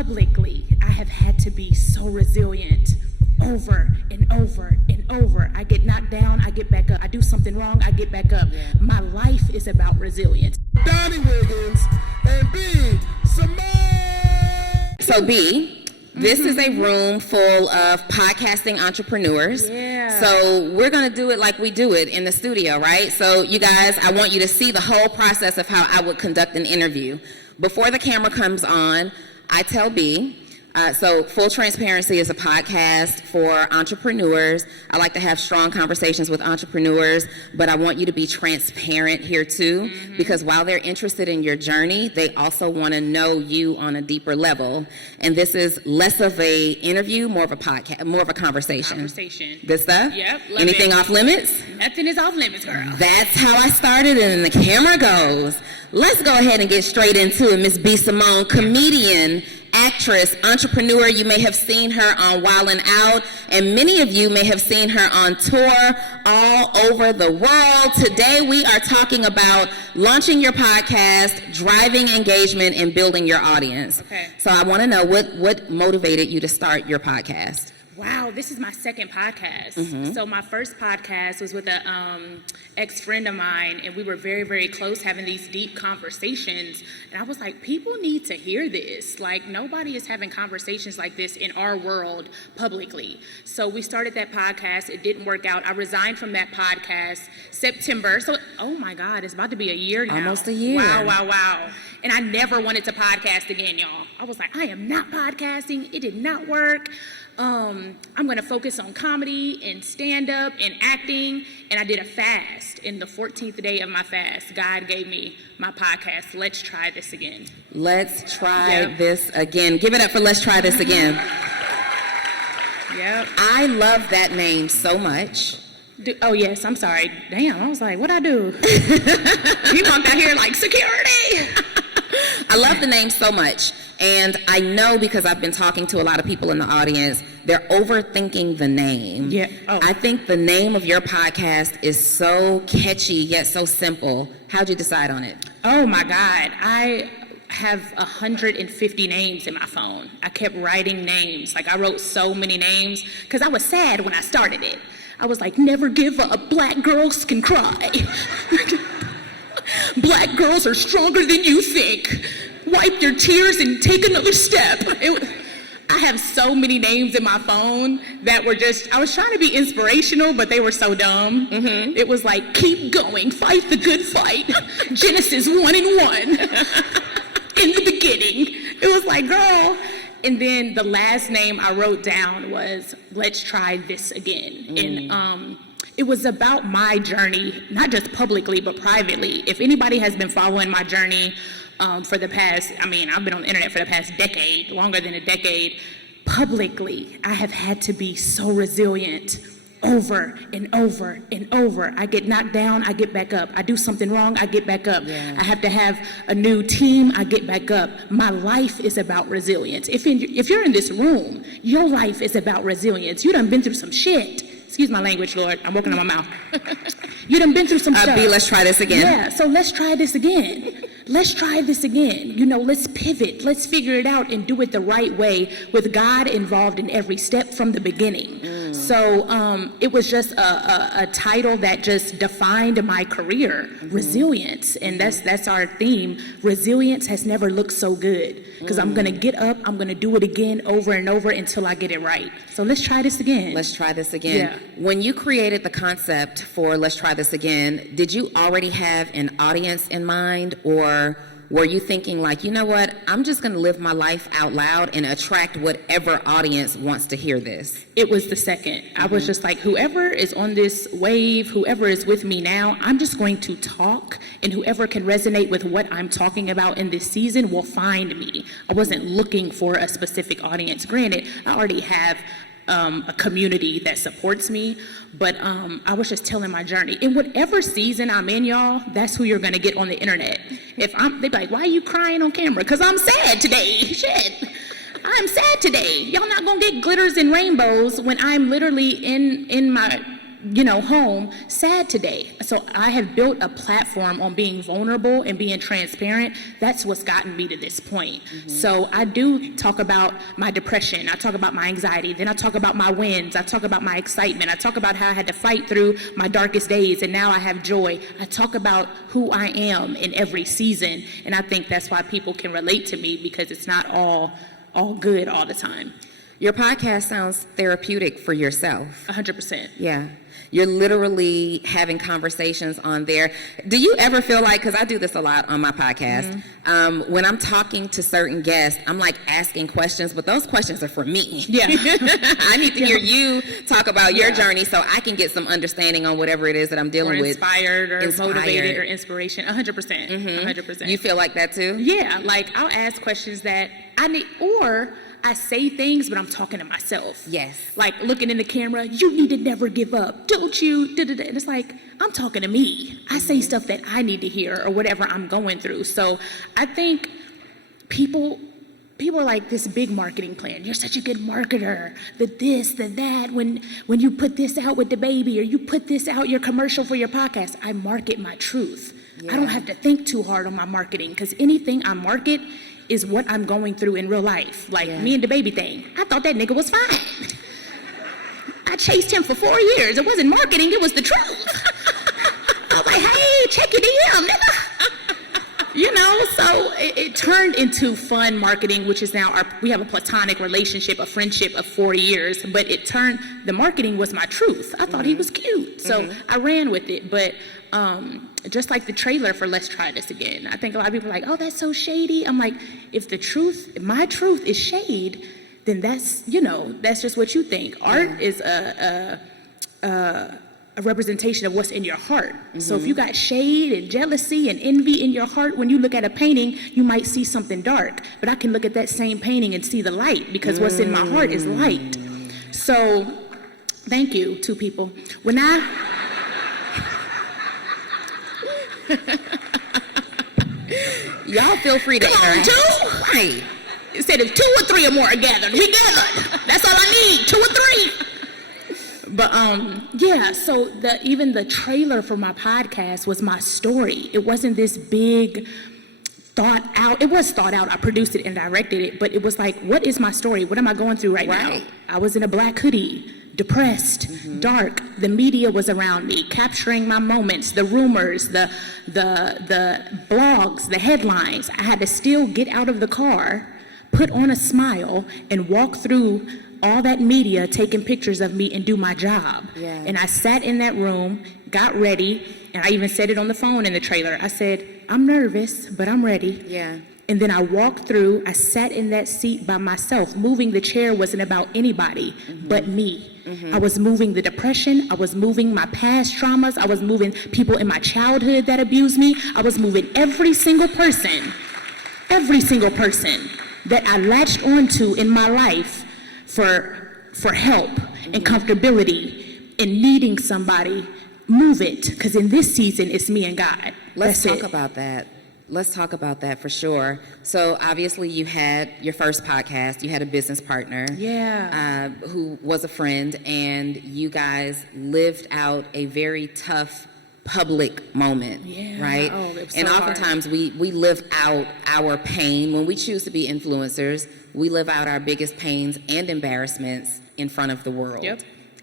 publicly, I have had to be so resilient over and over and over. I get knocked down, I get back up. I do something wrong, I get back up. Yeah. My life is about resilience. Donnie Wiggins and B Simone. So B, this is a room full of podcasting entrepreneurs. Yeah. So we're going to do it like we do it in the studio, right? So you guys, I want you to see the whole process of how I would conduct an interview. Before the camera comes on, I tell B, so Full Transparency is a podcast for entrepreneurs. I like to have strong conversations with entrepreneurs, but I want you to be transparent here too, because while they're interested in your journey, they also want to know you on a deeper level. And this is less of a interview, more of a podcast, more of a conversation. Good stuff? Yep. Anything off limits? Nothing is off limits, girl. That's how I started, and the camera goes. Let's go ahead and get straight into it. Miss B Simone, comedian, actress, entrepreneur. You may have seen her on Wildin' Out, and many of you may have seen her on tour all over the world. Today we are talking about launching your podcast, driving engagement, and building your audience. Okay. So I want to know what motivated you to start your podcast? Wow, this is my second podcast. So my first podcast was with a ex-friend of mine, and we were very, very close, having these deep conversations. And I was like, people need to hear this. Like, nobody is having conversations like this in our world publicly. So we started that podcast. It didn't work out. I resigned from that podcast September. So, oh my God, it's about to be a year now. Almost a year. Wow. And I never wanted to podcast again, y'all. I was like, I am not podcasting. It did not work. I'm going to focus on comedy and stand-up and acting, and I did a fast. In the 14th day of my fast, God gave me my podcast, Let's Try This Again. Let's try this again. Give it up for Let's Try This Again. Yep. I love that name so much. Oh, yes, I'm sorry. Damn, I was like, what'd I do? You walked out here like, security! I love the name so much. And I know, because I've been talking to a lot of people in the audience, they're overthinking the name. Yeah. Oh. I think the name of your podcast is so catchy, yet so simple. How'd you decide on it? Oh, my God. I have 150 names in my phone. I kept writing names. Like, I wrote so many names because I was sad when I started it. I was like, never give up. Black girls can cry. Black girls are stronger than you think. Wipe your tears and take another step. I have so many names in my phone that were just, I was trying to be inspirational, but they were so dumb. It was like, keep going, fight the good fight. Genesis 1:1. In the beginning. It was like, girl. And then the last name I wrote down was, Let's Try This Again. And it was about my journey, not just publicly, but privately. If anybody has been following my journey for the past, I've been on the internet for the past decade, longer than a decade. Publicly, I have had to be so resilient over and over and over. I get knocked down, I get back up. I do something wrong, I get back up. Yeah. I have to have a new team, I get back up. My life is about resilience. If you're in this room, your life is about resilience. You done been through some shit. Excuse my language, Lord. I'm working on my mouth. You done been through some stuff. B, let's try this again. Yeah, so let's try this again. Let's try this again. Let's pivot. Let's figure it out and do it the right way with God involved in every step from the beginning. So it was just a title that just defined my career, resilience. And that's our theme. Resilience has never looked so good because I'm going to get up. I'm going to do it again over and over until I get it right. So let's try this again. Let's try this again. Yeah. When you created the concept for Let's Try This Again, did you already have an audience in mind, or were you thinking like, you know what, I'm just going to live my life out loud and attract whatever audience wants to hear this? It was the second. I was just like, whoever is on this wave, whoever is with me now, I'm just going to talk, and whoever can resonate with what I'm talking about in this season will find me. I wasn't looking for a specific audience. Granted, I already have a community that supports me, but I was just telling my journey. In whatever season I'm in, y'all, that's who you're gonna get on the internet. They be like, why are you crying on camera? Because I'm sad today. Shit. I'm sad today. Y'all not gonna get glitters and rainbows when I'm literally in my home sad today. So I have built a platform on being vulnerable and being transparent. That's what's gotten me to this point. So I do talk about my depression. I talk about my anxiety. Then I talk about my wins. I talk about my excitement. I talk about how I had to fight through my darkest days and now I have joy. I talk about who I am in every season. And I think that's why people can relate to me, because it's not all good all the time. Your podcast sounds therapeutic for yourself. 100%. Yeah. You're literally having conversations on there. Do you ever feel like, because I do this a lot on my podcast, when I'm talking to certain guests, I'm like asking questions, but those questions are for me. Yeah. I need to hear you talk about your journey so I can get some understanding on whatever it is that I'm dealing with. Inspired or motivated or inspiration. 100%. 100%. You feel like that too? Yeah. Like I'll ask questions that I need, or I say things, but I'm talking to myself. Yes. Like looking in the camera, you need to never give up. Don't you? Da-da-da. And it's like, I'm talking to me. I say stuff that I need to hear or whatever I'm going through. So I think people are like, this big marketing plan. You're such a good marketer. The this, the that. When you put this out with the baby or you put this out, your commercial for your podcast, I market my truth. I don't have to think too hard on my marketing, because anything I market is what I'm going through in real life. Like me and the baby thing. I thought that nigga was fine. I chased him for 4 years. It wasn't marketing, it was the truth. I was like, hey, check your DM, nigga. So it turned into fun marketing, which is now we have a platonic relationship, a friendship of 4 years, but the marketing was my truth. I thought he was cute. So I ran with it, but just like the trailer for Let's Try This Again. I think a lot of people are like, oh, that's so shady. I'm like, if my truth is shade, then that's just what you think. Art is a representation of what's in your heart. So if you got shade and jealousy and envy in your heart, when you look at a painting, you might see something dark. But I can look at that same painting and see the light, because what's in my heart is light. So thank you, two people. When y'all feel free to interact. Come on, two? Right. It said if 2 or 3 or more are gathered, we gathered. That's all I need, 2 or 3. But so even the trailer for my podcast was my story. It wasn't this big thought out. It was thought out. I produced it and directed it, but it was like, what is my story? What am I going through right now? I was in a black hoodie, depressed, dark. The media was around me, capturing my moments, the rumors, the blogs, the headlines. I had to still get out of the car, put on a smile, and walk through all that media taking pictures of me and do my job. And I sat in that room, got ready, and I even said it on the phone in the trailer. I said, I'm nervous, but I'm ready. And then I walked through, I sat in that seat by myself. Moving the chair wasn't about anybody but me. I was moving the depression, I was moving my past traumas, I was moving people in my childhood that abused me, I was moving every single person that I latched onto in my life for help and comfortability and needing somebody. Move it, because in this season it's me and God. Let's talk about that. Let's talk about that for sure. So obviously you had your first podcast, you had a business partner who was a friend, and you guys lived out a very tough public moment, right? Oh, it was so and oftentimes hard. we live out our pain. When we choose to be influencers, we live out our biggest pains and embarrassments in front of the world.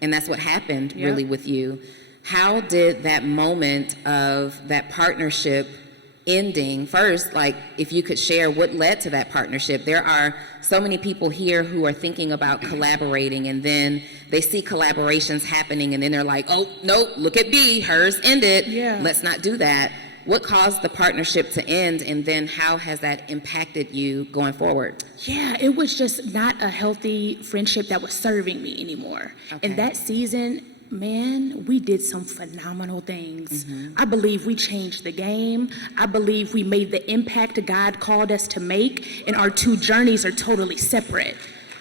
And that's what happened really with you. How did that moment of that partnership ending, first, like if you could share what led to that partnership? There are so many people here who are thinking about collaborating, and then they see collaborations happening and then they're like, oh, no, look at B, hers ended. Let's not do that. What caused the partnership to end, and then how has that impacted you going forward? It was just not a healthy friendship that was serving me anymore. And that season, man, we did some phenomenal things. I believe we changed the game. I believe we made the impact God called us to make, and our two journeys are totally separate.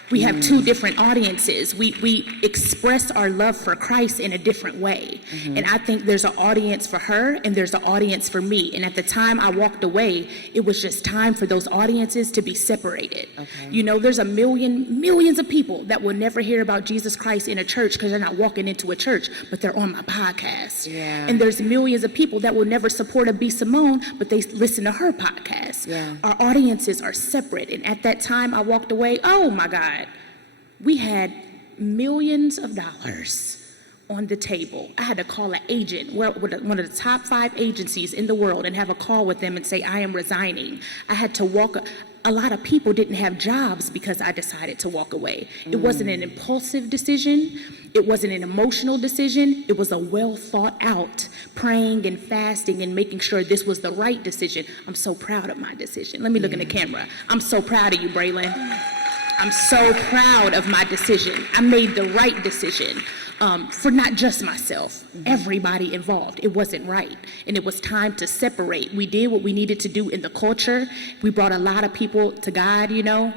We have two different audiences. We express our love for Christ in a different way. And I think there's an audience for her and there's an audience for me. And at the time I walked away, it was just time for those audiences to be separated. You know, there's millions of people that will never hear about Jesus Christ in a church because they're not walking into a church, but they're on my podcast. And there's millions of people that will never support a B Simone, but they listen to her podcast. Our audiences are separate. And at that time I walked away, oh my God. We had millions of dollars on the table. I had to call an agent, one of the top 5 agencies in the world, and have a call with them and say, I am resigning. I had to walk. A lot of people didn't have jobs because I decided to walk away. It wasn't an impulsive decision. It wasn't an emotional decision. It was a well thought out praying and fasting and making sure this was the right decision. I'm so proud of my decision. Let me look in the camera. I'm so proud of you, Braylon. I'm so proud of my decision. I made the right decision for not just myself, everybody involved. It wasn't right. And it was time to separate. We did what we needed to do in the culture. We brought a lot of people to God, you know,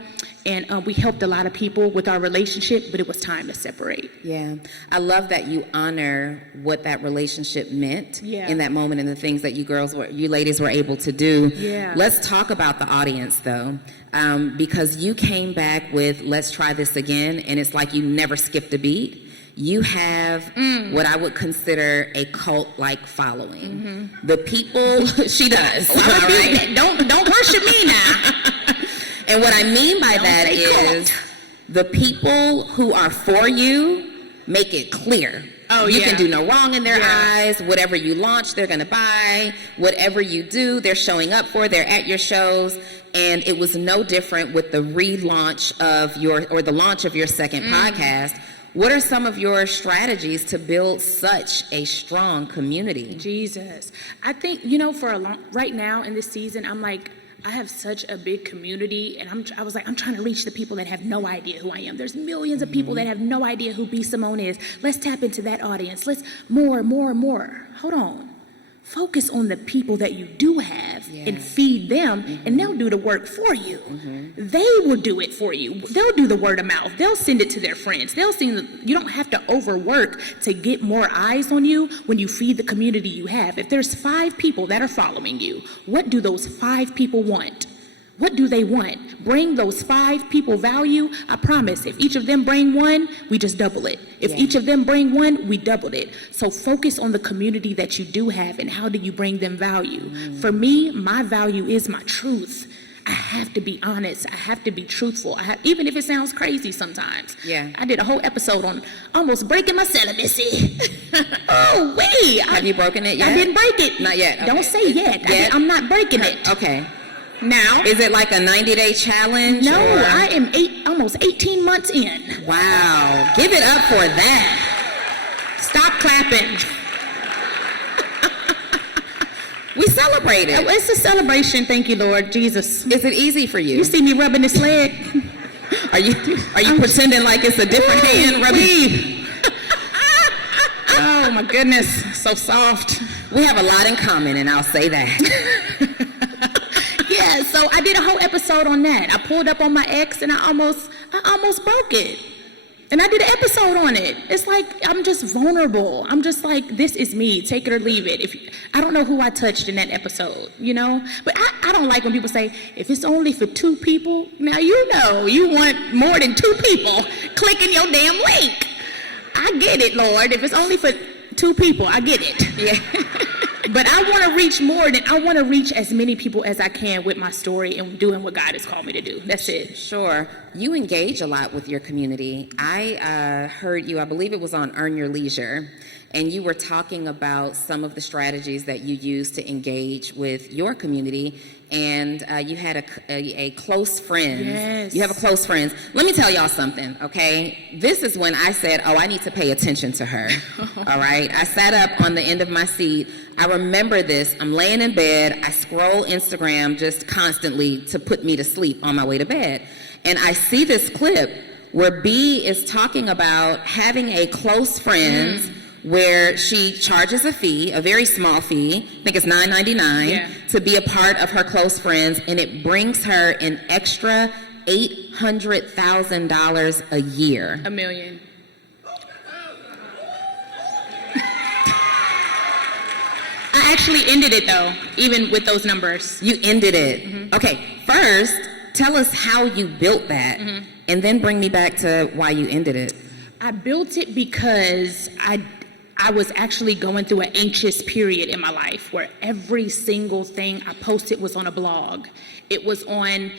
and we helped a lot of people with our relationship, but it was time to separate. Yeah. I love that you honor what that relationship meant in that moment and the things that you ladies were able to do. Let's talk about the audience, though. Because you came back with Let's Try This Again, and it's like you never skipped a beat. You have what I would consider a cult-like following. The people, she does. Well, all right? Don't worship me now. And what I mean by that is the people who are for you make it clear. You can do no wrong in their eyes. Whatever you launch, they're going to buy. Whatever you do, they're showing up for. They're at your shows. And it was no different with the relaunch of the launch of your second podcast. What are some of your strategies to build such a strong community? Jesus. I think, you know, right now in this season, I'm like, I have such a big community, and I'm trying to reach the people that have no idea who I am. There's millions of people that have no idea who B Simone is. Let's tap into that audience. Let's more. Hold on. Focus on the people that you do have and feed them, and they'll do the work for you. They will do it for you. They'll do the word of mouth. They'll send it to their friends. You don't have to overwork to get more eyes on you when you feed the community you have. If there's 5 people that are following you, what do those 5 people want? What do they want? Bring those 5 people value. I promise, if each of them bring 1, we just double it. If each of them bring 1, we doubled it. So focus on the community that you do have and how do you bring them value. For me, my value is my truth. I have to be honest. I have to be truthful. Even if it sounds crazy sometimes. I did a whole episode on almost breaking my celibacy. Oh, wait. Have you broken it yet? I didn't break it. Not yet. Okay. Don't say yet. I'm not breaking it. Okay. Now, is it like a 90-day challenge? No, I am almost 18 months in. Wow. Give it up for that. Stop clapping. We celebrated. It's a celebration. Thank you, Lord Jesus. Is it easy for you? You see me rubbing this leg? Are you pretending like it's a different hand rubbing? Oh my goodness, so soft. We have a lot in common, and I'll say that. Yeah, so I did a whole episode on that. I pulled up on my ex and I almost broke it. And I did an episode on it. It's like, I'm just vulnerable. I'm just like, this is me, take it or leave it. I don't know who I touched in that episode, you know? But I don't like when people say, if it's only for 2 people, now you know you want more than 2 people clicking your damn link. I get it, Lord. If it's only for 2 people, I get it. Yeah. But I want to reach as many people as I can with my story and doing what God has called me to do. That's it. Sure. You engage a lot with your community. I heard you, I believe it was on Earn Your Leisure, and you were talking about some of the strategies that you use to engage with your community. And you had a close friend. Yes. You have a close friend. Let me tell y'all something, okay? This is when I said, I need to pay attention to her, all right? I sat up on the end of my seat. I remember this. I'm laying in bed. I scroll Instagram just constantly to put me to sleep on my way to bed. And I see this clip where B is talking about having a close friend where she charges a fee, a very small fee, I think it's $9.99, to be a part of her close friends, and it brings her an extra $800,000 a year. $1 million. I actually ended it though, even with those numbers. You ended it. Mm-hmm. Okay, first, tell us how you built that, and then bring me back to why you ended it. I built it because I was actually going through an anxious period in my life where every single thing I posted was on a blog. It was on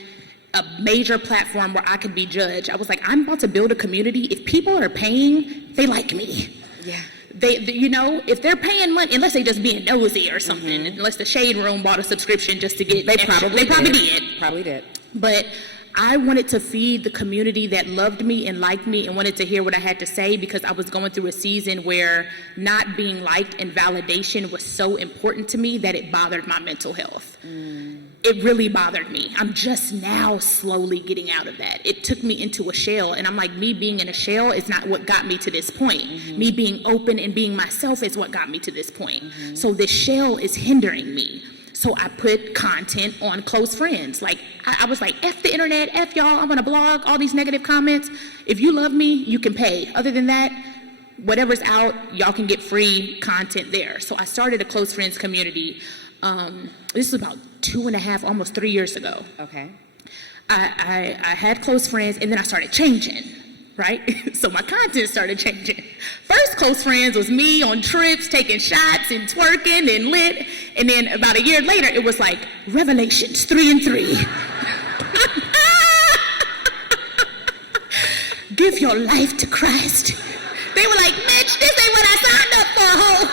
a major platform where I could be judged. I was like, I'm about to build a community. If people are paying, they like me. Yeah. They you know, if they're paying money, unless they just being nosy or something, unless the Shade Room bought a subscription just to get They extra. probably did. Probably did. But I wanted to feed the community that loved me and liked me and wanted to hear what I had to say, because I was going through a season where not being liked and validation was so important to me that it bothered my mental health. It really bothered me. I'm just now slowly getting out of that. It took me into a shell, and I'm like, me being in a shell is not what got me to this point. Me being open and being myself is what got me to this point. So this shell is hindering me. So I put content on close friends. Like, I was like, F the internet, F y'all, I'm gonna blog, all these negative comments. If you love me, you can pay. Other than that, whatever's out, y'all can get free content there. So I started a close friends community. This was about 2.5, almost 3 years ago. Okay. I had close friends, and then I started changing, right? So my content started changing. First close friends was me on trips, taking shots and twerking and lit. And then about a year later, it was like Revelations 3 and 3. Give your life to Christ. They were like, Mitch, this ain't what I signed up for, ho.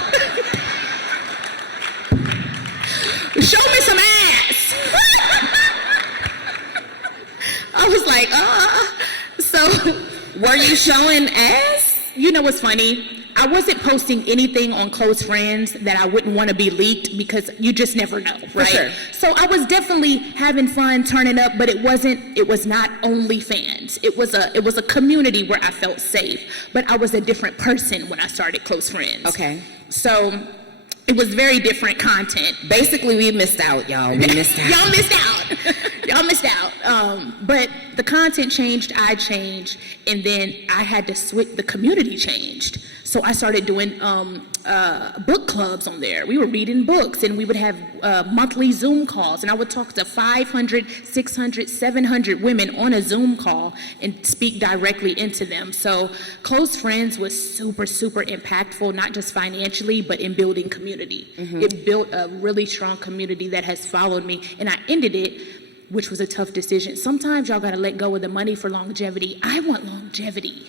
Show me some ass. I was like, So, were you showing ass? You know what's funny? I wasn't posting anything on close friends that I wouldn't want to be leaked, because you just never know, right? Sure. So I was definitely having fun, turning up, but it was not OnlyFans. It was a community where I felt safe, but I was a different person when I started close friends. Okay. So it was very different content. Basically, we missed out, y'all. We missed out. Y'all missed out. Y'all missed out. But the content changed, I changed, and then I had to switch. The community changed. So I started doing book clubs on there. We were reading books, and we would have monthly Zoom calls, and I would talk to 500, 600, 700 women on a Zoom call and speak directly into them. So Close Friends was super, super impactful, not just financially, but in building community. It built a really strong community that has followed me, and I ended it, which was a tough decision. Sometimes y'all gotta let go of the money for longevity. I want longevity.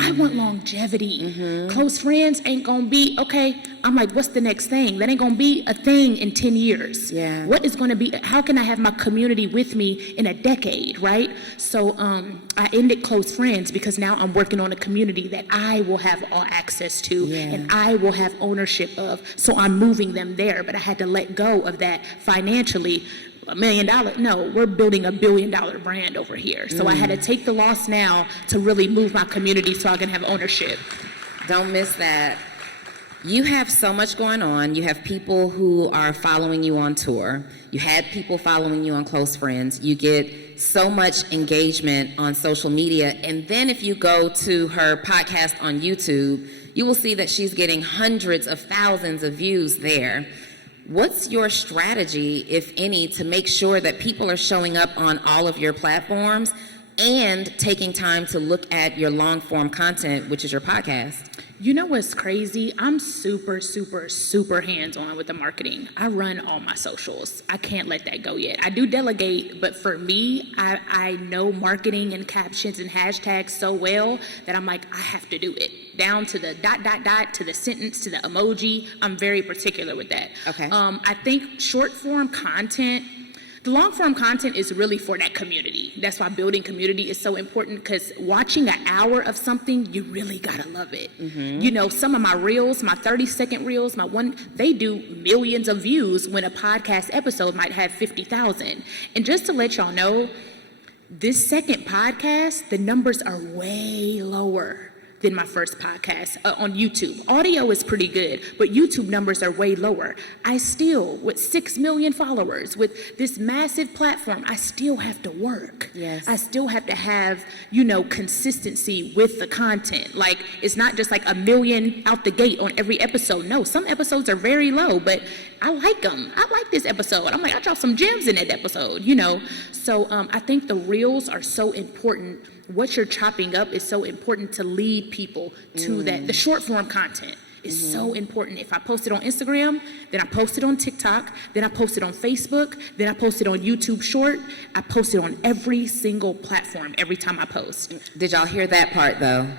I want longevity. Close friends ain't gonna be, okay, I'm like, what's the next thing? That ain't gonna be a thing in 10 years. Yeah. What is gonna be, how can I have my community with me in a decade, right? So I ended Close Friends because now I'm working on a community that I will have all access to and I will have ownership of. So I'm moving them there, but I had to let go of that financially. $1 million? No, we're building $1 billion brand over here. So I had to take the loss now to really move my community so I can have ownership. Don't miss that. You have so much going on. You have people who are following you on tour. You had people following you on Close Friends. You get so much engagement on social media. And then if you go to her podcast on YouTube, you will see that she's getting hundreds of thousands of views there. What's your strategy, if any, to make sure that people are showing up on all of your platforms and taking time to look at your long-form content, which is your podcast? You know what's crazy? I'm super, super, super hands-on with the marketing. I run all my socials. I can't let that go yet. I do delegate, but for me, I know marketing and captions and hashtags so well that I'm like, I have to do it. Down to the ... to the sentence, to the emoji. I'm very particular with that. Okay. I think short-form content, the long-form content is really for that community. That's why building community is so important, because watching an hour of something, you really gotta love it. You know, some of my reels, my 30-second reels, they do millions of views when a podcast episode might have 50,000. And just to let y'all know, this second podcast, the numbers are way lower. than my first podcast on YouTube. Audio is pretty good, but YouTube numbers are way lower. I still, with 6 million followers, with this massive platform, I still have to work. Yes. I still have to have, consistency with the content. Like, it's not just like 1 million out the gate on every episode. No, some episodes are very low, but I like them. I like this episode. I'm like, I dropped some gems in that episode, So I think the reels are so important. What you're chopping up is so important to lead people to that. The short form content is so important. If I post it on Instagram, then I post it on TikTok, then I post it on Facebook, then I post it on YouTube Short. I post it on every single platform every time I post. Did y'all hear that part, though?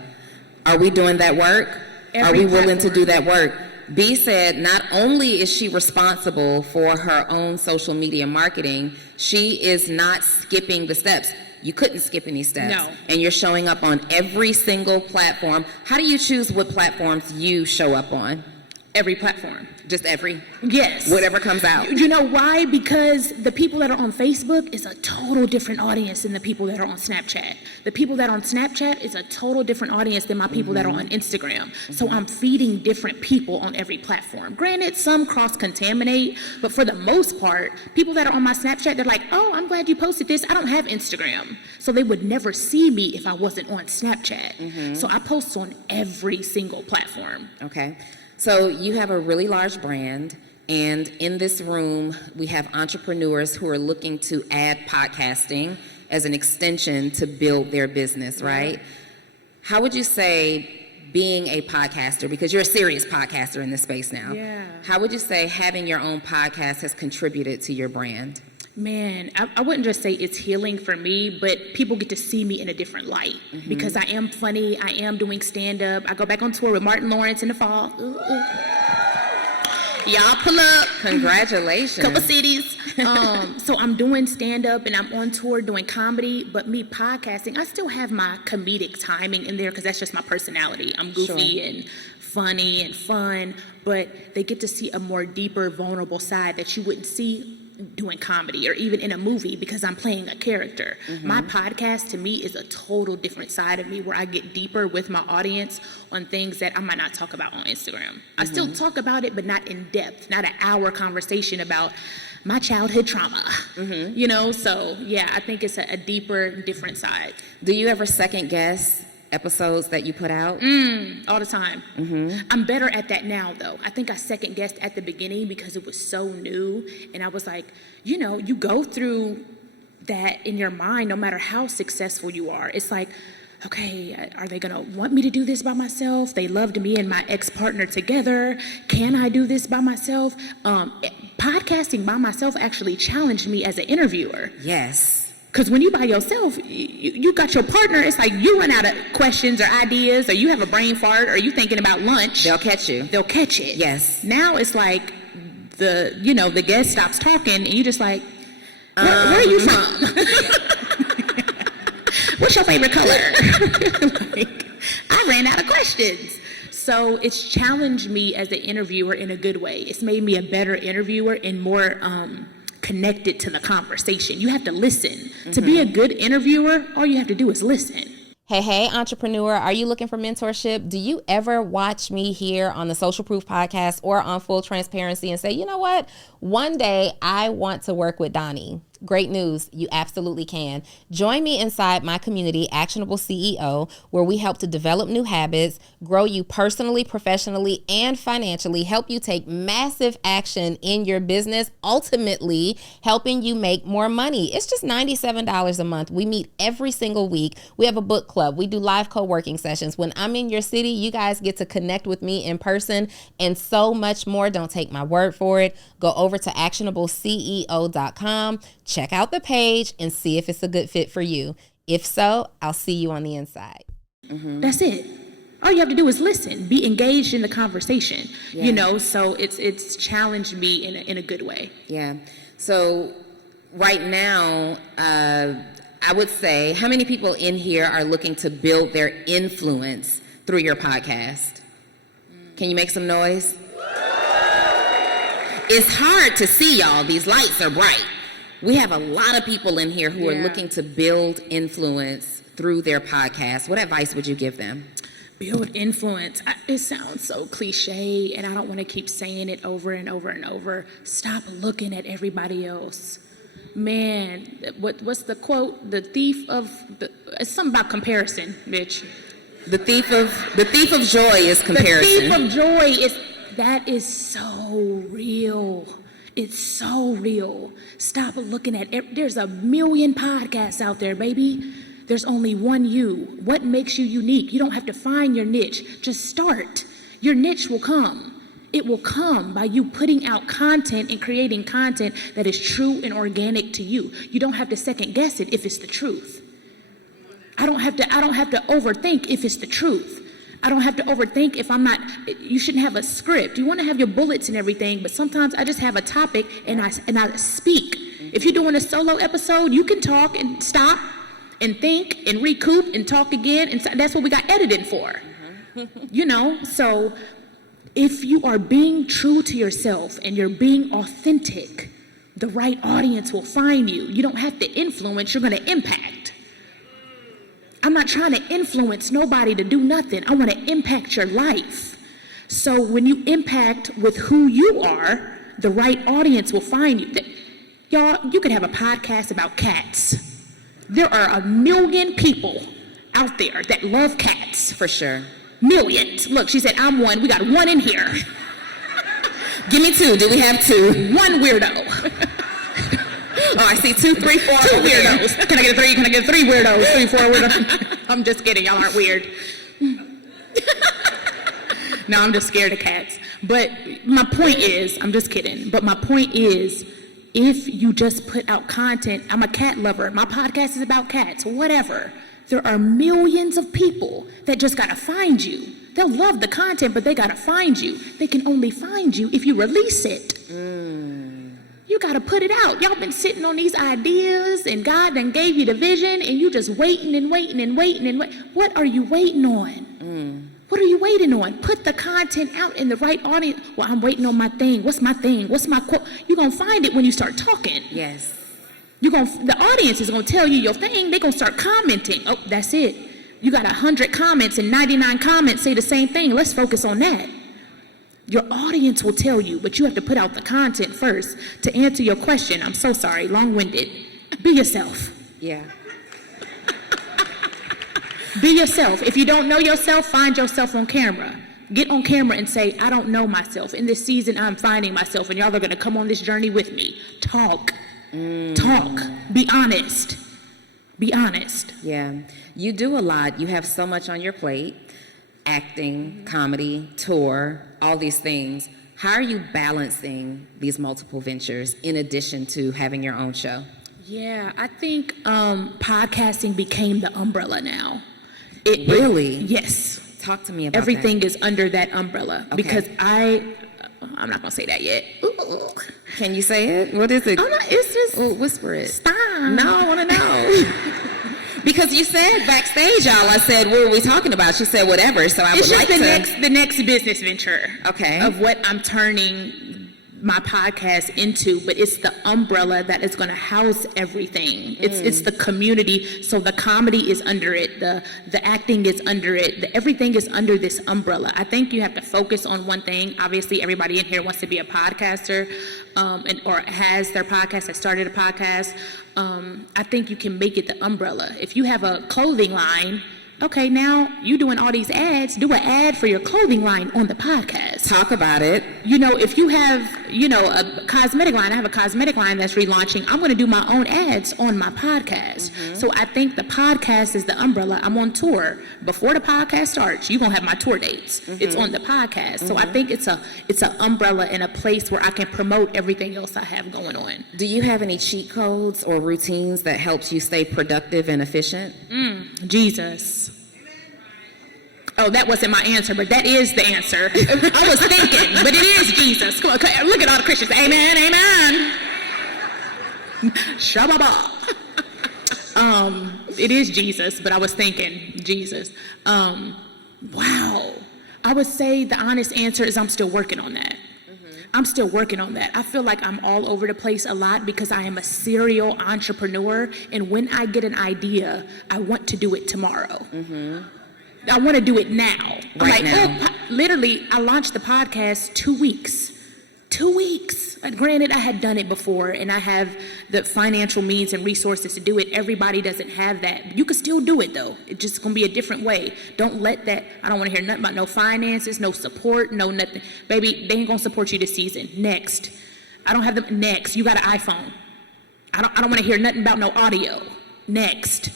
Are we doing that work? Are Every we willing to platform. do that work? B said not only is she responsible for her own social media marketing, she is not skipping the steps. You couldn't skip any steps. No. And you're showing up on every single platform. How do you choose what platforms you show up on? Every platform. Just every? Yes. Whatever comes out. You know why? Because the people that are on Facebook is a total different audience than the people that are on Snapchat. The people that are on Snapchat is a total different audience than my people that are on Instagram. So I'm feeding different people on every platform. Granted, some cross-contaminate, but for the most part, people that are on my Snapchat, they're like, oh, I'm glad you posted this. I don't have Instagram. So they would never see me if I wasn't on Snapchat. So I post on every single platform. Okay. So you have a really large brand, and in this room, we have entrepreneurs who are looking to add podcasting as an extension to build their business, right? How would you say being a podcaster, because you're a serious podcaster in this space now, how would you say having your own podcast has contributed to your brand? Man, I wouldn't just say it's healing for me, but people get to see me in a different light because I am funny. I am doing stand-up. I go back on tour with Martin Lawrence in the fall. Ooh, ooh. Y'all pull up. Congratulations. Couple cities. So I'm doing stand-up and I'm on tour doing comedy, but me podcasting, I still have my comedic timing in there because that's just my personality. I'm goofy and funny and fun, but they get to see a more deeper, vulnerable side that you wouldn't see doing comedy or even in a movie because I'm playing a character. My podcast to me is a total different side of me where I get deeper with my audience on things that I might not talk about on Instagram. I still talk about it, but not in depth, not an hour conversation about my childhood trauma, So yeah, I think it's a deeper, different side. Do you ever second guess episodes that you put out? All the time. I'm better at that now, though. I think I second guessed at the beginning because it was so new. And I was like, you go through that in your mind no matter how successful you are. It's like, okay, are they going to want me to do this by myself? They loved me and my ex-partner together. Can I do this by myself? Podcasting by myself actually challenged me as an interviewer. Yes. Because when you by yourself, you got your partner, it's like you run out of questions or ideas, or you have a brain fart, or you thinking about lunch. They'll catch you. They'll catch it. Yes. Now it's like the guest stops talking, and you just like, where are you from? What's your favorite color? Like, I ran out of questions. So it's challenged me as an interviewer in a good way. It's made me a better interviewer and more connected to the conversation. You have to listen. To be a good interviewer, all you have to do is listen. Hey, entrepreneur, are you looking for mentorship? Do you ever watch me here on the Social Proof podcast or on Full Transparency and say, you know what? One day I want to work with Donnie. Great news, you absolutely can. Join me inside my community, Actionable CEO, where we help to develop new habits, grow you personally, professionally, and financially, help you take massive action in your business, ultimately helping you make more money. It's just $97 a month. We meet every single week. We have a book club. We do live co-working sessions. When I'm in your city, you guys get to connect with me in person and so much more. Don't take my word for it. Go over to actionableceo.com. Check out the page and see if it's a good fit for you. If so, I'll see you on the inside. That's it. All you have to do is listen, be engaged in the conversation, so it's challenged me in a good way. Yeah. So right now, I would say, how many people in here are looking to build their influence through your podcast? Can you make some noise? It's hard to see, y'all. These lights are bright. We have a lot of people in here who are looking to build influence through their podcast. What advice would you give them? Build influence. It sounds so cliche, and I don't want to keep saying it over and over and over. Stop looking at everybody else. Man, what's the quote? It's something about comparison, bitch. The thief of joy is comparison. The thief of joy that is so real. It's so real. Stop looking at there's a million podcasts out there, baby. There's only one you. What makes you unique? You don't have to find your niche. Just start. Your niche will come. It will come by you putting out content and creating content that is true and organic to you. You don't have to second guess it if it's the truth. I don't have to overthink if it's the truth. I don't have to overthink if I'm not. You shouldn't have a script. You want to have your bullets and everything, but sometimes I just have a topic and I speak. If you're doing a solo episode, you can talk and stop and think and recoup and talk again, and that's what we got editing for. So if you are being true to yourself and you're being authentic, the right audience will find you. You don't have to influence, you're going to impact. I'm not trying to influence nobody to do nothing. I want to impact your life. So when you impact with who you are, the right audience will find you. Y'all, you could have a podcast about cats. There are 1 million people out there that love cats. For sure. Millions. Look, she said, I'm one. We got one in here. Give me 2. Do we have 2? One weirdo. Oh, I see 2, 3, 4. 2 weirdos. Can I get a 3? Can I get 3 weirdos? 3, 4 weirdos. I'm just kidding. Y'all aren't weird. No, I'm just scared of cats. But my point is, I'm just kidding. But my point is, if you just put out content, I'm a cat lover. My podcast is about cats, whatever. There are millions of people that just got to find you. They'll love the content, but they got to find you. They can only find you if you release it. You got to put it out. Y'all been sitting on these ideas, and God done gave you the vision, and you just waiting and waiting and waiting and waiting. What are you waiting on? What are you waiting on? Put the content out in the right audience. Well, I'm waiting on my thing. What's my thing? What's my quote? You're going to find it when you start talking. Yes. The audience is going to tell you your thing. They're going to start commenting. Oh, that's it. You got 100 comments and 99 comments say the same thing. Let's focus on that. Your audience will tell you, but you have to put out the content first. To answer your question, I'm so sorry, long-winded. Be yourself. Yeah. Be yourself. If you don't know yourself, find yourself on camera. Get on camera and say, I don't know myself. In this season, I'm finding myself, and y'all are going to come on this journey with me. Talk. Talk. Be honest. Be honest. Yeah. You do a lot. You have so much on your plate. Acting, comedy, tour, all these things. How are you balancing these multiple ventures in addition to having your own show? Yeah, I think podcasting became the umbrella now. Really? Yes. Talk to me about Everything that. is under that umbrella. Okay. Because I'm not going to say that yet. Ooh. Can you say it? What is it? I'm not, it's just... Ooh, whisper it. Stop. No, I want to know. Because you said backstage, y'all, I said, what are we talking about? She said, whatever, so I would like to... It's the next business venture. Okay. Of what I'm turning my podcast into, but it's the umbrella that is going to house everything. It's the community, so the comedy is under it, the acting is under it, everything is under this umbrella. I think you have to focus on one thing. Obviously, everybody in here wants to be a podcaster, or has their podcast, has started a podcast. I think you can make it the umbrella. If you have a clothing line, okay, now you doing all these ads, do an ad for your clothing line on the podcast. Talk about it. If you have, a cosmetic line, I have a cosmetic line that's relaunching, I'm going to do my own ads on my podcast. So I think the podcast is the umbrella. I'm on tour. Before the podcast starts, you're going to have my tour dates. It's on the podcast. So I think it's an umbrella and a place where I can promote everything else I have going on. Do you have any cheat codes or routines that helps you stay productive and efficient? Jesus. Oh, that wasn't my answer, but that is the answer. I was thinking, but it is Jesus. Come on, look at all the Christians. Amen, amen. Shababa. It is Jesus, but I was thinking Jesus. Wow. I would say the honest answer is I'm still working on that. I'm still working on that. I feel like I'm all over the place a lot because I am a serial entrepreneur, and when I get an idea, I want to do it tomorrow. I want to do it now. I'm Right like, now. Literally, I launched the podcast 2 weeks. 2 weeks. Granted, I had done it before, and I have the financial means and resources to do it. Everybody doesn't have that. You can still do it, though. It's just going to be a different way. Don't let that, I don't want to hear nothing about no finances, no support, no nothing. Baby, they ain't going to support you this season. Next. I don't have them. Next. You got an iPhone. I don't want to hear nothing about no audio. Next.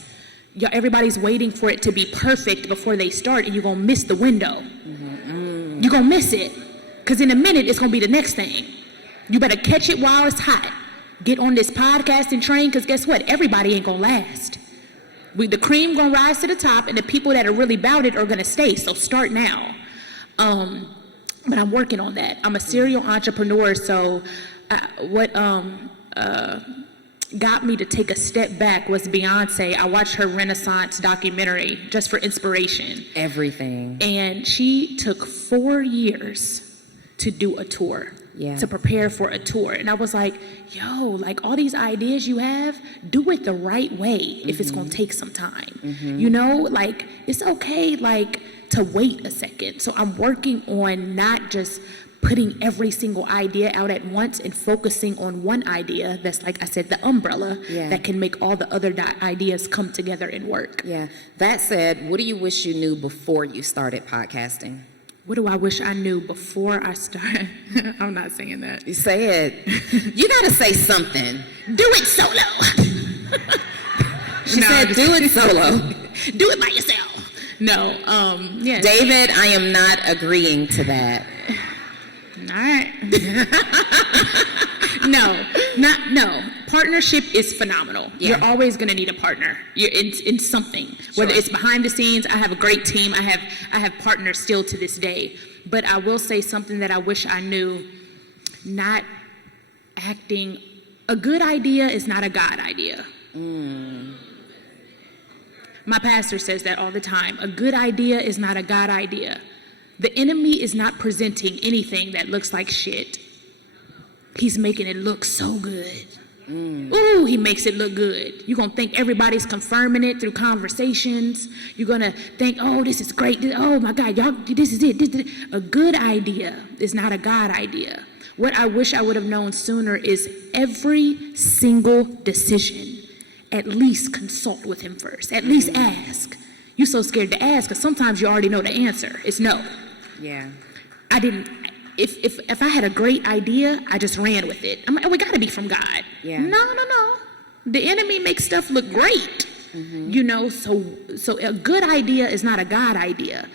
Everybody's waiting for it to be perfect before they start, and you're going to miss the window. You're going to miss it. Because in a minute, it's going to be the next thing. You better catch it while it's hot. Get on this podcasting train, because guess what? Everybody ain't going to last. The cream going to rise to the top, and the people that are really about it are going to stay. So start now. But I'm working on that. I'm a serial entrepreneur, so what got me to take a step back was Beyonce. I watched her Renaissance documentary just for inspiration. Everything. And she took 4 years to do a tour, to prepare for a tour. And I was like, yo, like all these ideas you have, do it the right way if it's going to take some time. You know, like it's okay, like to wait a second. So I'm working on not just putting every single idea out at once and focusing on one idea that's, like I said, the umbrella that can make all the other ideas come together and work. Yeah. That said, what do you wish you knew before you started podcasting? What do I wish I knew before I started? I'm not saying that. You say it. You got to say something. Do it solo. She said, do it solo. Do it by yourself. No, yeah. David, I am not agreeing to that. All right. No. Partnership is phenomenal. Yeah. You're always going to need a partner. You're in something. Whether it's behind the scenes, I have a great team. I have partners still to this day. But I will say something that I wish I knew. Not acting. A good idea is not a God idea. My pastor says that all the time. A good idea is not a God idea. The enemy is not presenting anything that looks like shit. He's making it look so good. Ooh, he makes it look good. You're going to think everybody's confirming it through conversations. You're going to think, oh, this is great. Oh, my God, y'all, this is it. A good idea is not a God idea. What I wish I would have known sooner is every single decision, at least consult with him first. At least ask. You're so scared to ask because sometimes you already know the answer. It's no. Yeah. I didn't. If I had a great idea, I just ran with it. I'm like, we got to be from God. Yeah. No. The enemy makes stuff look great. You know, so a good idea is not a God idea.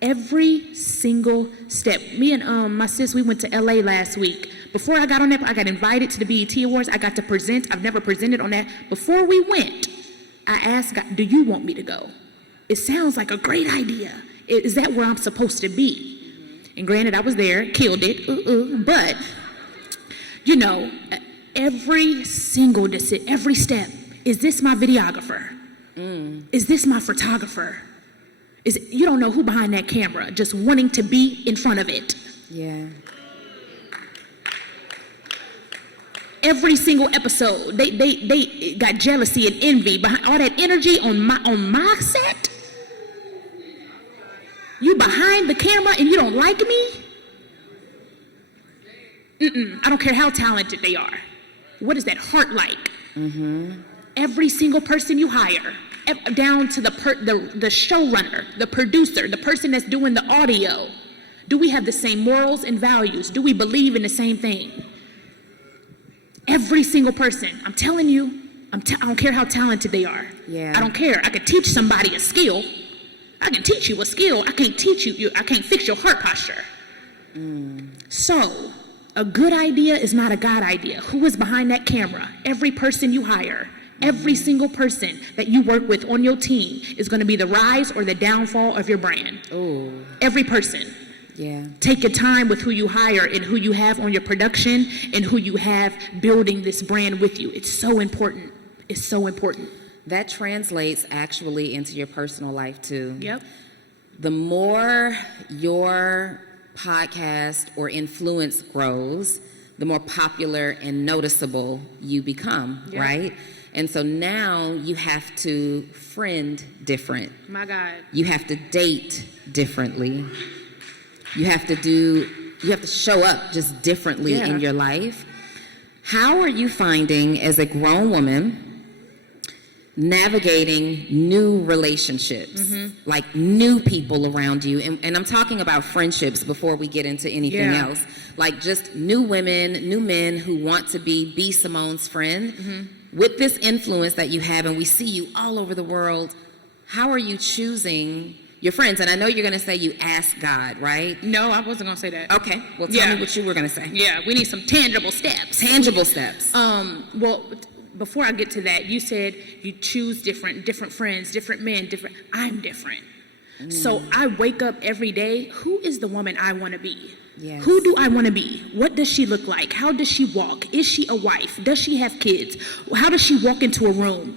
Every single step. Me and my sis, we went to LA last week. Before I got on that, I got invited to the BET Awards. I got to present. I've never presented on that. Before we went, I asked God, do you want me to go? It sounds like a great idea. Is that where I'm supposed to be? And granted, I was there, killed it, but, you know, every single decision, every step, is this my videographer? Is this my photographer? You don't know who behind that camera, just wanting to be in front of it. Yeah. Every single episode, they got jealousy and envy behind all that energy on my set. You behind the camera and you don't like me? I don't care how talented they are. What is that heart like? Every single person you hire, down to the showrunner, the producer, the person that's doing the audio. Do we have the same morals and values? Do we believe in the same thing? Every single person. I'm telling you, I don't care how talented they are. Yeah. I don't care. I could teach somebody a skill. I can teach you a skill. I can't teach you. I can't fix your heart posture. So, a good idea is not a God idea. Who is behind that camera? Every person you hire, every single person that you work with on your team is going to be the rise or the downfall of your brand. Ooh. Every person. Yeah. Take your time with who you hire and who you have on your production and who you have building this brand with you. It's so important. It's so important. That translates actually into your personal life too. Yep. The more your podcast or influence grows, the more popular and noticeable you become, right? And so now you have to friend different. My God. You have to date differently. You have to show up just differently in your life. How are you finding, as a grown woman, navigating new relationships, like new people around you? And I'm talking about friendships before we get into anything else. Like just new women, new men who want to be B Simone's friend. With this influence that you have, and we see you all over the world, how are you choosing your friends? And I know you're going to say you ask God, right? No, I wasn't going to say that. Okay. Well, tell me what you were going to say. Yeah, we need some tangible steps. Tangible steps. Well, before I get to that, you said you choose different friends, different men, I'm different. So I wake up every day, who is the woman I want to be? Yes. Who do I want to be? What does she look like? How does she walk? Is she a wife? Does she have kids? How does she walk into a room?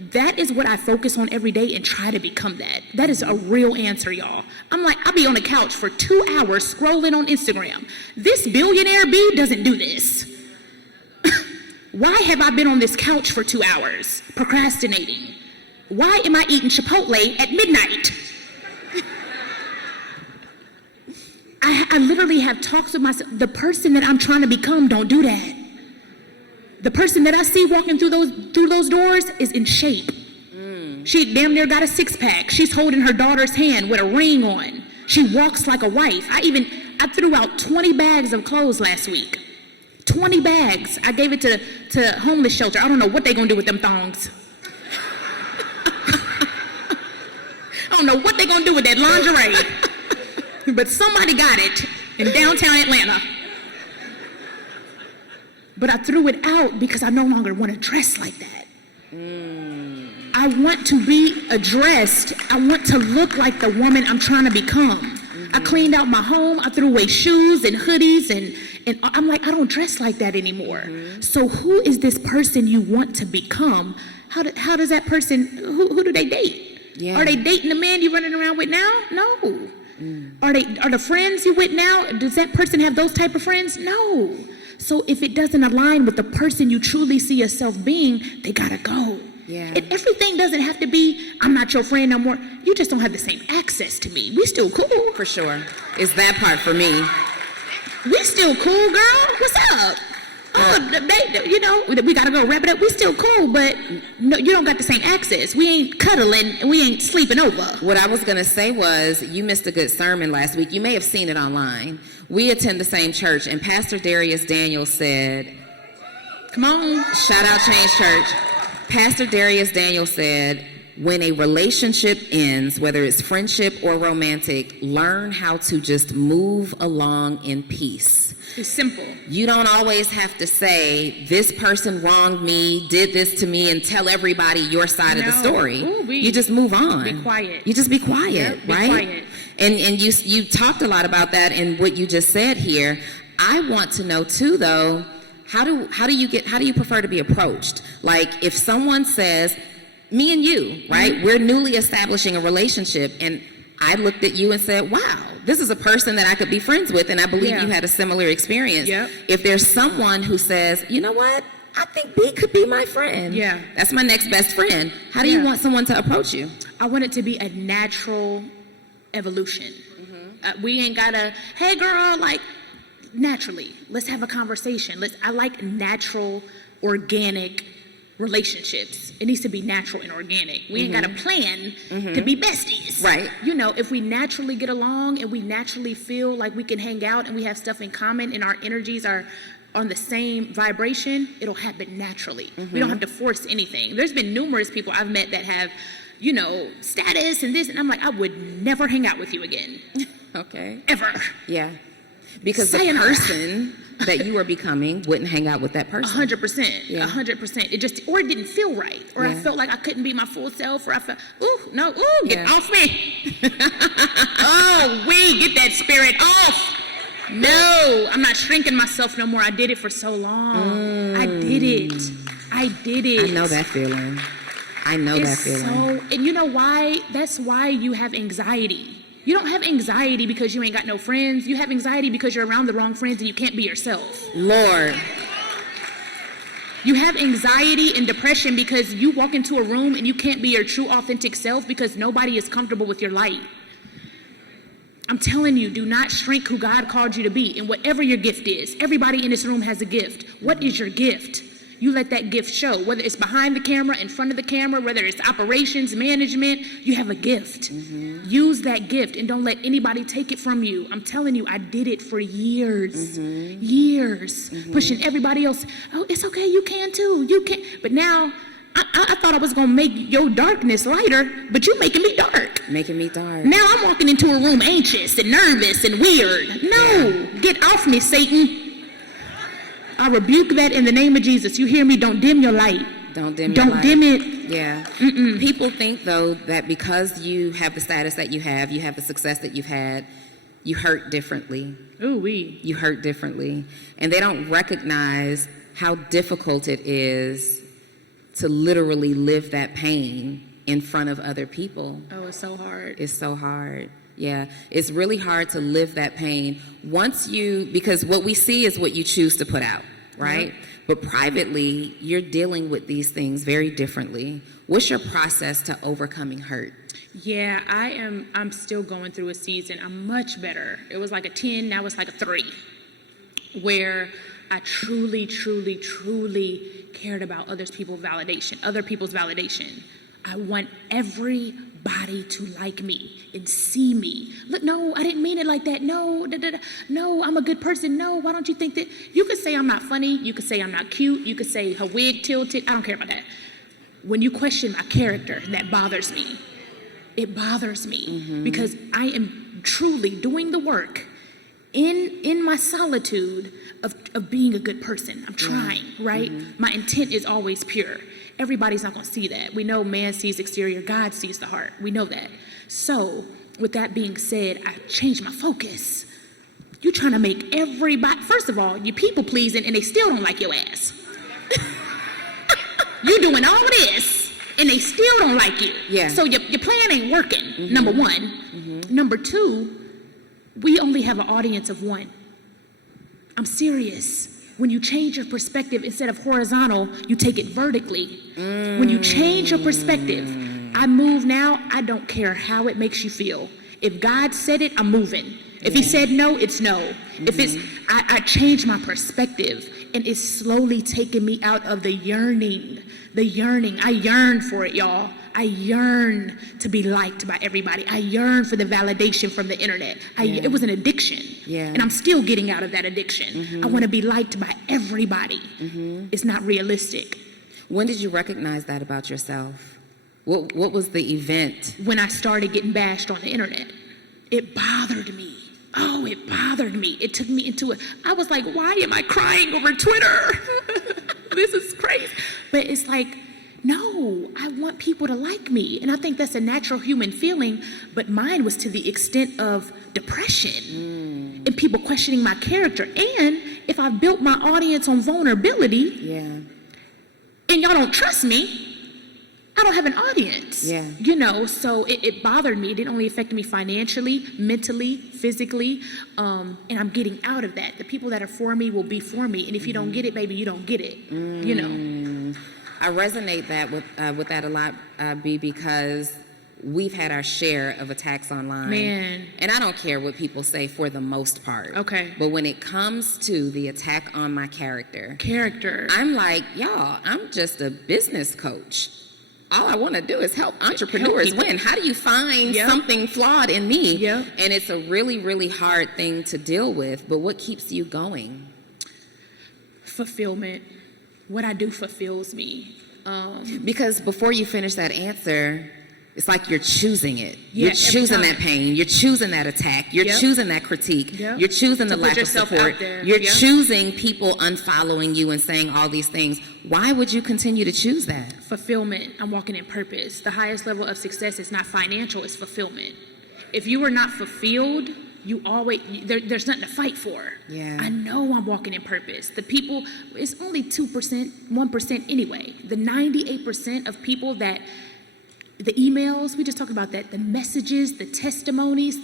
That is what I focus on every day and try to become that. That is a real answer, y'all. I'm like, I'll be on the couch for 2 hours scrolling on Instagram. This billionaire B doesn't do this. Why have I been on this couch for 2 hours procrastinating? Why am I eating Chipotle at midnight? I literally have talks with myself. The person that I'm trying to become don't do that. The person that I see walking through those doors is in shape. She damn near got a six-pack. She's holding her daughter's hand with a ring on. She walks like a wife. I threw out 20 bags of clothes last week. 20 bags. I gave it to homeless shelter. I don't know what they gonna do with them thongs. I don't know what they gonna do with that lingerie. But somebody got it in downtown Atlanta. But I threw it out because I no longer want to dress like that. I want to be addressed. I want to look like the woman I'm trying to become. I cleaned out my home. I threw away shoes and hoodies, and I'm like, I don't dress like that anymore. So who is this person you want to become? How does that person, who do they date? Are they dating the man you're running around with now? No. Are the friends you with now, does that person have those type of friends? No. So if it doesn't align with the person you truly see yourself being, they gotta go. And everything doesn't have to be, I'm not your friend no more. You just don't have the same access to me. We still cool. For sure. It's that part for me. We still cool, girl. What's up? We gotta go wrap it up. We still cool, but no, you don't got the same access. We ain't cuddling and we ain't sleeping over. What I was gonna say was, you missed a good sermon last week. You may have seen it online. We attend the same church, and Pastor Darius Daniels said, come on, shout out Change Church. Pastor Darius Daniels said, when a relationship ends, whether it's friendship or romantic, learn how to just move along in peace. It's simple. You don't always have to say, this person wronged me, did this to me, and tell everybody your side of the story. You just move on. Be quiet. You just be quiet, be right? Quiet. And you talked a lot about that in what you just said here. I want to know too, though, how do you prefer to be approached? Like, if someone says, me and you, right? We're newly establishing a relationship, and I looked at you and said, wow, this is a person that I could be friends with, and I believe you had a similar experience. If there's someone who says, you know what, I think B could be my friend. That's my next best friend. How do you want someone to approach you? I want it to be a natural evolution. We ain't gotta, hey girl, like, naturally, let's have a conversation. I like natural, organic relationships. It needs to be natural and organic. We ain't got a plan to be besties. Right. You know, if we naturally get along and we naturally feel like we can hang out and we have stuff in common and our energies are on the same vibration, it'll happen naturally. We don't have to force anything. There's been numerous people I've met that have, you know, status and this, and I'm like, I would never hang out with you again. Okay. Ever. Yeah. Because the person that you are becoming wouldn't hang out with that person. 100%. 100%. It just, or it didn't feel right. Or I felt like I couldn't be my full self. Or I felt, get off me. Get that spirit off. No, I'm not shrinking myself no more. I did it for so long. I did it. I know that feeling. And you know why? That's why you have anxiety. You don't have anxiety because you ain't got no friends. You have anxiety because you're around the wrong friends and you can't be yourself. Lord. You have anxiety and depression because you walk into a room and you can't be your true, authentic self because nobody is comfortable with your light. I'm telling you, do not shrink who God called you to be. And whatever your gift is, everybody in this room has a gift. What is your gift? You let that gift show, whether it's behind the camera, in front of the camera, whether it's operations, management, you have a gift. Use that gift and don't let anybody take it from you. I'm telling you, I did it for years, pushing everybody else. Oh, it's okay, you can too, you can. But now, I thought I was gonna make your darkness lighter, but you're making me dark. Making me dark. Now I'm walking into a room anxious and nervous and weird. No, get off me, Satan. I rebuke that in the name of Jesus. You hear me? Don't dim your light. Don't dim your light. Don't dim it. Yeah. People think, though, that because you have the status that you have the success that you've had, you hurt differently. Ooh-wee. You hurt differently. And they don't recognize how difficult it is to literally live that pain in front of other people. Oh, it's so hard. It's so hard. Yeah, it's really hard to live that pain because what we see is what you choose to put out, right? But privately, you're dealing with these things very differently. What's your process to overcoming hurt? Yeah, I'm still going through a season. I'm much better. It was like a 10, now it's like a 3, where I truly, truly, truly cared about other people's validation. I want everybody to like me and see me. Look, no, I didn't mean it like that. No, no, I'm a good person. No, why don't you think that? You could say I'm not funny. You could say I'm not cute. You could say her wig tilted. I don't care about that. When you question my character, that bothers me. It bothers me because I am truly doing the work in my solitude of being a good person. I'm trying, right? My intent is always pure. Everybody's not going to see that. We know man sees exterior, God sees the heart. We know that. So, with that being said, I changed my focus. You trying to make everybody, first of all, you people pleasing and they still don't like your ass. You doing all this and they still don't like you. Yeah. So your plan ain't working, number one. Number two, we only have an audience of 1. I'm serious. When you change your perspective, instead of horizontal, you take it vertically. When you change your perspective, I move now, I don't care how it makes you feel. If God said it, I'm moving. If he said no, it's no. If it's, I change my perspective, and it's slowly taking me out of the yearning. I yearn for it, y'all. I yearn to be liked by everybody. I yearn for the validation from the internet. It was an addiction. And I'm still getting out of that addiction. I want to be liked by everybody. It's not realistic. When did you recognize that about yourself? What was the event? When I started getting bashed on the internet. It bothered me. Oh, it bothered me. It took me into it. I was like, why am I crying over Twitter? This is crazy. But it's like, no, I want people to like me. And I think that's a natural human feeling, but mine was to the extent of depression and people questioning my character. And if I built my audience on vulnerability and y'all don't trust me, I don't have an audience. You know, so it bothered me. It didn't only affect me financially, mentally, physically, and I'm getting out of that. The people that are for me will be for me, and if you don't get it, baby, you don't get it. You know. I resonate with that a lot, B, because we've had our share of attacks online. Man. And I don't care what people say for the most part. Okay. But when it comes to the attack on my character, I'm like, y'all, I'm just a business coach. All I want to do is help entrepreneurs win. How do you find something flawed in me? And it's a really, really hard thing to deal with. But what keeps you going? Fulfillment. What I do fulfills me. Because before you finish that answer, it's like you're choosing it. You're choosing that pain. You're choosing that attack. You're choosing that critique. You're choosing the lack of support. You're choosing people unfollowing you and saying all these things. Why would you continue to choose that? Fulfillment. I'm walking in purpose. The highest level of success is not financial, it's fulfillment. If you are not fulfilled, you always, there's nothing to fight for. I know I'm walking in purpose. The people, it's only 2%, 1% anyway. The 98% of people that, the emails, we just talked about that, the messages, the testimonies,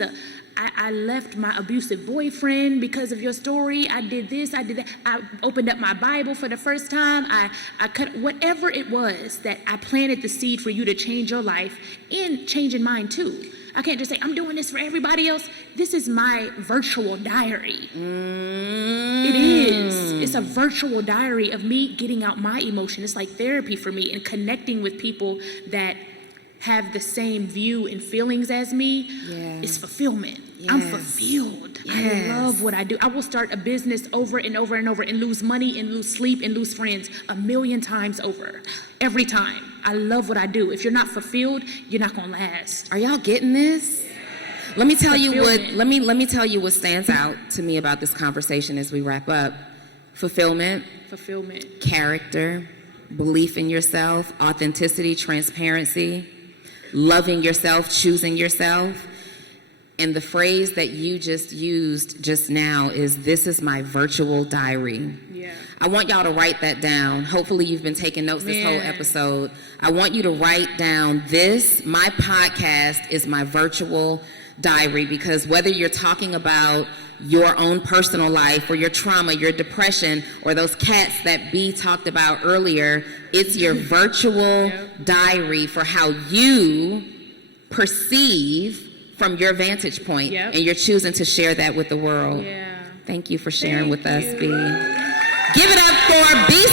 I left my abusive boyfriend because of your story. I did this, I did that. I opened up my Bible for the first time. I cut whatever it was that I planted the seed for you to change your life and changing mine too. I can't just say, I'm doing this for everybody else. This is my virtual diary. It is. It's a virtual diary of me getting out my emotion. It's like therapy for me, and connecting with people that have the same view and feelings as me. It's fulfillment. I'm fulfilled. I love what I do. I will start a business over and over and over and lose money and lose sleep and lose friends 1,000,000 times over. Every time. I love what I do. If you're not fulfilled, you're not gonna last. Are y'all getting this? Let me tell you what. Let me tell you what stands out to me about this conversation as we wrap up. Fulfillment, character, belief in yourself, authenticity, transparency, loving yourself, choosing yourself. And the phrase that you just used just now is, this is my virtual diary. I want y'all to write that down. Hopefully you've been taking notes this whole episode. I want you to write down this, my podcast is my virtual diary, because whether you're talking about your own personal life or your trauma, your depression, or those cats that B talked about earlier, it's your virtual diary for how you perceive from your vantage point, and you're choosing to share that with the world. Thank you for sharing with us, B. Give it up for B